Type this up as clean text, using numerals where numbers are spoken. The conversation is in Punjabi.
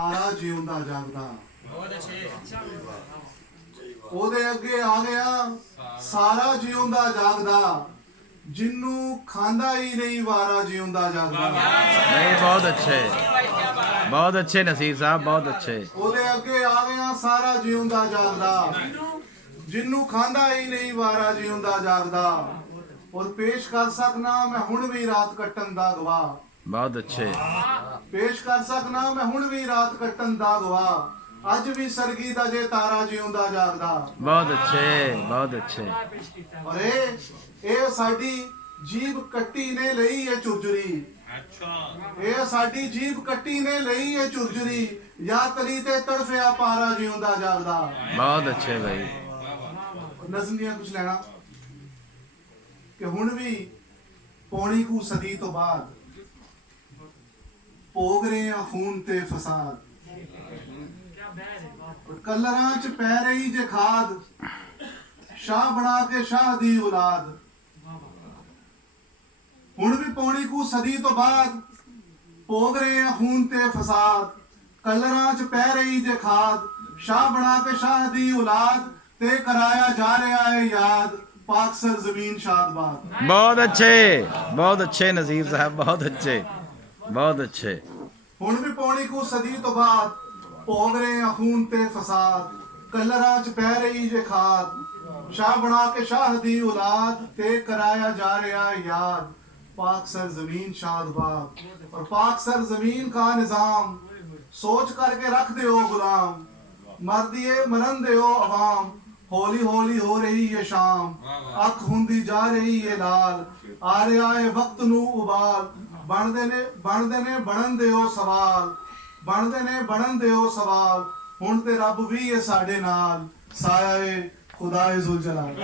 ਸਾਰਾ ਜਿਉਂਦਾ ਜਾਗਦਾ ਉਹਦੇ ਅੱਗੇ ਆ ਗਿਆ ਸਾਰਾ ਜਿਉਂਦਾ ਜਾਗਦਾ ਜਿਹਨੂੰ ਖਾਂਦਾ ਹੀ ਨਹੀਂ ਵਾਰਾ ਜਿਉਂਦਾ ਜਾਗਦਾ। नहीं बहुत अच्छे नसीर साहब बहुत अच्छे। ਉਹਦੇ ਅੱਗੇ ਆ ਗਿਆ ਸਾਰਾ ਜਿਉਂਦਾ ਜਾਗਦਾ ਜਿਹਨੂੰ ਖਾਂਦਾ ਹੀ ਨਹੀਂ ਵਾਰਾ ਜਿਉਂਦਾ ਜਾਗਦਾ। ਔਰ ਪੇਸ਼ ਕਰ ਸਕਣਾ ਮੈਂ ਹੁਣ ਵੀ ਰਾਤ ਕੱਟਣ ਦਾ ਗਵਾਹ। बहुत अच्छे। ਪੇਸ਼ ਕਰ ਸਕਣਾ ਮੈਂ ਹੁਣ ਵੀ ਰਾਤ ਕੱਟਣ ਦਾ ਗਵਾਹ। ਅੱਜ ਵੀ ਸਰਗੀ ਦਾ ਜੇ ਤਾਰਾ ਜਿਉਂਦਾ ਜਾਗਦਾ। बहुत अच्छे बहुत अच्छे। ਔਰ ਇਹ ਸਾਡੀ ਜੀਭ ਕੱਟੀ ਨੇ ਲਈ ਹੈ ਚੁਰਜਰੀ। ਇਹ ਸਾਡੀ ਜੀਭ ਕੱਟੀ ਨੇ ਲਈ ਹੈ ਚੁਰਜਰੀ। ਯਾ ਤਲੀ ਤੇ ਤੜਫਿਆ ਪਾਰਾ ਜਿਉਂਦਾ ਜਾਗਦਾ। बहुत अच्छे भाई। ਨਜ਼ਮ ਦੀਆਂ ਕੁਝ ਲੈਣਾ ਕਿ ਹੁਣ ਵੀ ਪੌਣੀ ਕੁ ਸਦੀ ਤੋਂ ਬਾਅਦ ਭੋਗ ਰਹੇ ਆ ਖੂਨ ਤੇ ਫਸਾਦ। ਕਲਰਾਂ ਚ ਪੈ ਰਹੀ ਜੇ ਖਾਦ ਸ਼ਾਹ ਬਣਾ ਕੇ ਸ਼ਾਹ ਦੀ ਔਲਾਦ। ਹੁਣ ਵੀ ਪੌਣੀ ਕੁ ਸਦੀ ਤੋਂ ਬਾਅਦ ਭੋਗ ਰਹੇ ਆ ਖੂਨ ਤੇ ਫਸਾਦ। ਕਲਰਾਂ ਚ ਪੈ ਰਹੀ ਜੇ ਖਾਦ ਸ਼ਾਹ ਬਣਾ ਕੇ ਸ਼ਾਹ ਦੀ ਔਲਾਦ। ਤੇ ਕਰਾਇਆ ਜਾ ਰਿਹਾ ਹੈ ਯਾਦ ਪਾਕ ਸਰ ਜ਼ਮੀਨ ਸ਼ਾਦਬਾਦ। बहुत अच्छे नसीर साहब बहुत अच्छे बहुत अच्छे। ਹੁਣ ਵੀ ਪੌਣੀ ਕੁ ਸਦੀ ਤੋਂ ਬਾਅਦ ਭੋਗ ਰਹੇ ਆ ਖੂਨ ਤੇ ਫਸਾਦ। ਕਲਰਾਂ ਚ ਪੈ ਰਹੀ ਜੇ ਖਾਦ ਸ਼ਾਹ ਬਣਾ ਕੇ ਸ਼ਾਹ ਦੀ ਔਲਾਦ। ਤੇ ਕਰਾਇਆ ਜਾ ਰਿਹਾ ਹੈ ਯਾਦ पाक सर जमीन शादबाद। और पाक सर जमीन का निजाम सोच करके रख दे गुलाम। मर दिए मरन दे अवाम हौली हौली हो रही है शाम। अख हुंदी जा रही है लाल आ रहा है वक्त नू उबाल। बनदे ने बनन दे सवाल बनदे ने बनन दे सवाल। हुण ते रब भी है साडे नाल साया है खुदा जुल जलाल।